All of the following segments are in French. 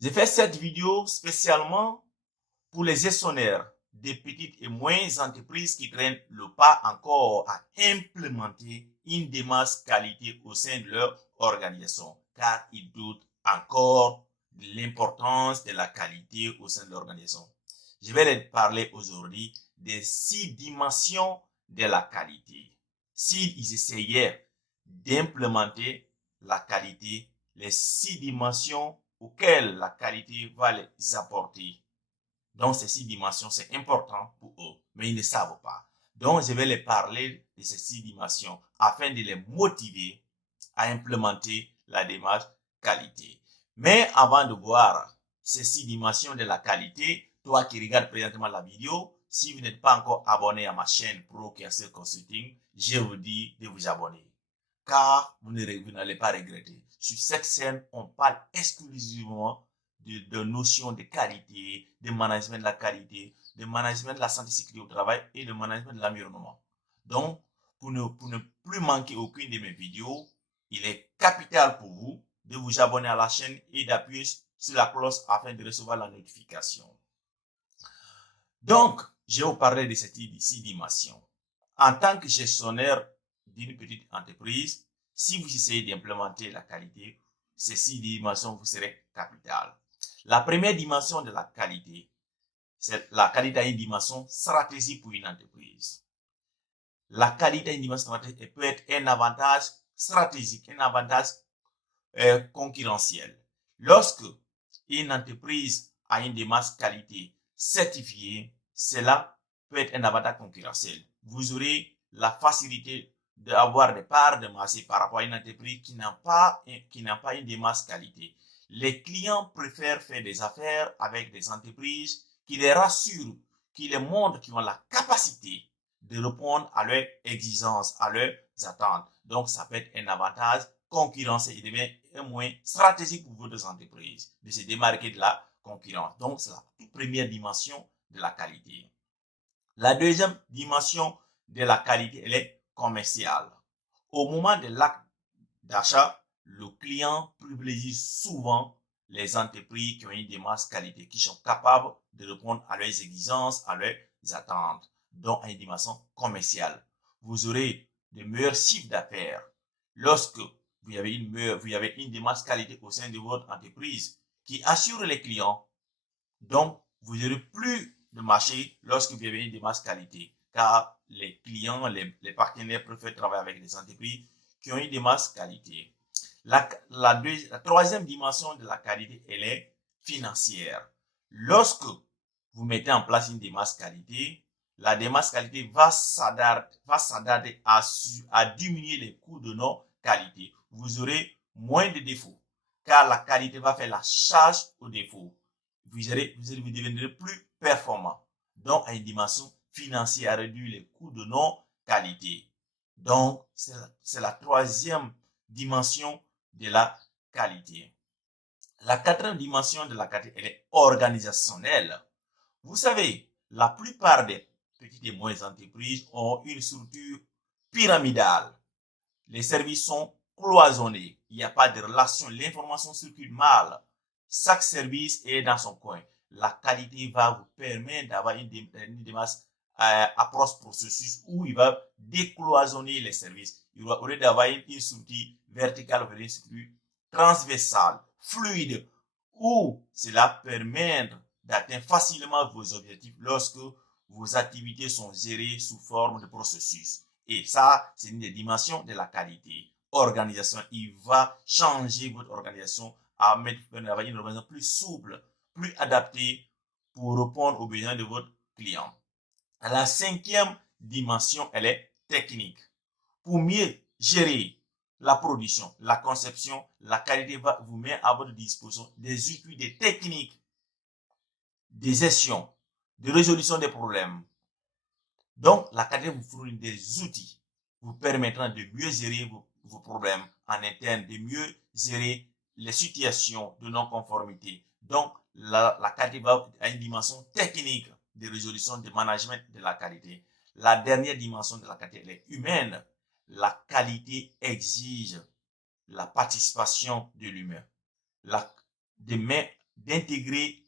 J'ai fait cette vidéo spécialement pour les gestionnaires des petites et moyennes entreprises qui prennent le pas encore à implémenter une démarche qualité au sein de leur organisation, car ils doutent encore de l'importance de la qualité au sein de l'organisation. Je vais les parler aujourd'hui des 6 dimensions de la qualité. S'ils essayaient d'implémenter la qualité, les 6 dimensions auxquelles la qualité va les apporter. Donc, ces 6 dimensions, c'est important pour eux, mais ils ne savent pas. Donc, je vais les parler de ces 6 dimensions afin de les motiver à implémenter la démarche qualité. Mais avant de voir ces 6 dimensions de la qualité, toi qui regardes présentement la vidéo, si vous n'êtes pas encore abonné à ma chaîne Pro Career Consulting, je vous dis de vous abonner, car vous n'allez pas regretter. Sur cette chaîne, on parle exclusivement de notions de qualité, de management de la qualité, de management de la santé et sécurité au travail et de management de l'environnement. Donc, pour ne plus manquer aucune de mes vidéos, il est capital pour vous de vous abonner à la chaîne et d'appuyer sur la cloche afin de recevoir la notification. Donc, je vais vous parler de cette 6 dimensions. En tant que gestionnaire d'une petite entreprise, si vous essayez d'implémenter la qualité, ces 6 dimensions vous serez capitales. La première dimension de la qualité, c'est la qualité a une dimension stratégique pour une entreprise. La qualité a une dimension stratégique peut être un avantage stratégique, un avantage concurrentiel. Lorsque une entreprise a une démarche qualité certifiée, cela peut être un avantage concurrentiel. Vous aurez la facilité d'avoir des parts de marché par rapport à une entreprise qui n'a pas une démarche qualité. Les clients préfèrent faire des affaires avec des entreprises qui les rassurent, qui les montrent qu'ils ont la capacité de répondre à leurs exigences, à leurs attentes. Donc, ça peut être un avantage concurrentiel. Il devient un moyen stratégique pour votre entreprise de se démarquer de la concurrence. Donc, c'est la toute première dimension de la qualité. La deuxième dimension de la qualité, elle est commerciale. Au moment de l'acte d'achat, le client privilégie souvent les entreprises qui ont une démarche qualité, qui sont capables de répondre à leurs exigences, à leurs attentes, donc à une dimension commerciale. Vous aurez de meilleurs chiffres d'affaires lorsque vous avez une démarche qualité au sein de votre entreprise qui assure les clients. Donc, vous aurez plus de marché lorsque vous avez une démarche qualité, car les clients, les partenaires préfèrent travailler avec des entreprises qui ont une démarche qualité. La troisième dimension de la qualité, elle est financière. Lorsque vous mettez en place une démarche qualité, la démarche qualité va s'adapter à diminuer les coûts de nos qualités. Vous aurez moins de défauts, car la qualité va faire la charge aux défauts. Vous deviendrez plus performant. Donc, à une dimension financière, à réduire les coûts de nos qualités. Donc, c'est la troisième dimension de la qualité. La quatrième dimension de la qualité, elle est organisationnelle. Vous savez, la plupart des petites et moyennes entreprises ont une structure pyramidale. Les services sont cloisonnés. Il n'y a pas de relation. L'information circule mal. Chaque service est dans son coin. La qualité va vous permettre d'avoir une démarche approche processus où il va décloisonner les services. Au lieu d'avoir une structure verticale, une structure transversale, fluide, où cela permet d'atteindre facilement vos objectifs lorsque vos activités sont gérées sous forme de processus. Et ça, c'est une des dimensions de la qualité. Organisation, il va changer votre organisation à mettre une organisation plus souple, plus adaptée pour répondre aux besoins de votre client. La cinquième dimension, elle est technique. Pour mieux gérer la production, la conception, la qualité va vous mettre à votre disposition des outils, des techniques, des gestions, de résolution des problèmes. Donc, la qualité vous fournit des outils vous permettant de mieux gérer vos problèmes en interne, de mieux gérer les situations de non-conformité. Donc, la qualité va à une dimension technique de résolution, de management de la qualité. La dernière dimension de la qualité, elle est humaine. La qualité exige la participation de l'humain. d'intégrer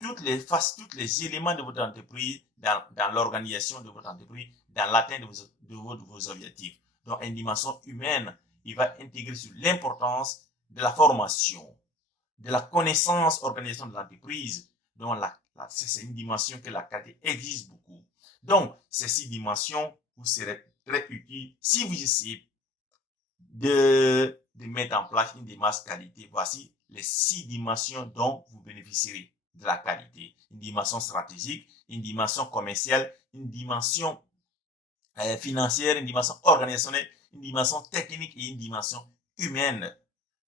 toutes les faces, tous les éléments de votre entreprise dans l'organisation de votre entreprise, dans l'atteinte de vos objectifs. Donc, une dimension humaine, il va intégrer sur l'importance de la formation, de la connaissance organisation de l'entreprise. Donc, c'est une dimension que la qualité exige beaucoup. Donc, ces 6 dimensions vous serez très utiles si vous essayez de mettre en place une démarche qualité. Voici les 6 dimensions dont vous bénéficierez de la qualité. Une dimension stratégique, une dimension commerciale, une dimension financière, une dimension organisationnelle, une dimension technique et une dimension humaine.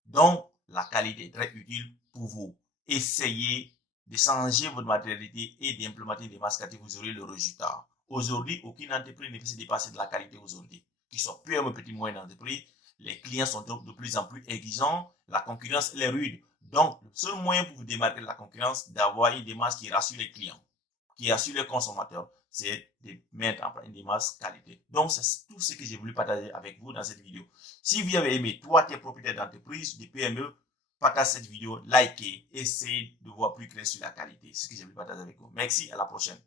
Donc, la qualité est très utile pour vous. Essayez de changer votre matérialité et d'implémenter des démarches qualité, vous aurez le résultat. Aujourd'hui, aucune entreprise ne peut se dépasser de la qualité aujourd'hui. Qui sont PME, petites, moyennes entreprises, les clients sont de plus en plus exigeants, la concurrence est rude. Donc, le seul moyen pour vous démarquer de la concurrence, d'avoir une démarche qui rassure les clients, qui rassure les consommateurs, c'est de mettre en place une démarche qualité. Donc, c'est tout ce que j'ai voulu partager avec vous dans cette vidéo. Si vous avez aimé, toi, tu es propriétaire d'entreprise, de PME, partage cette vidéo, likez, essayez de voir plus clair sur la qualité. C'est ce que j'ai voulu partager avec vous. Merci, à la prochaine.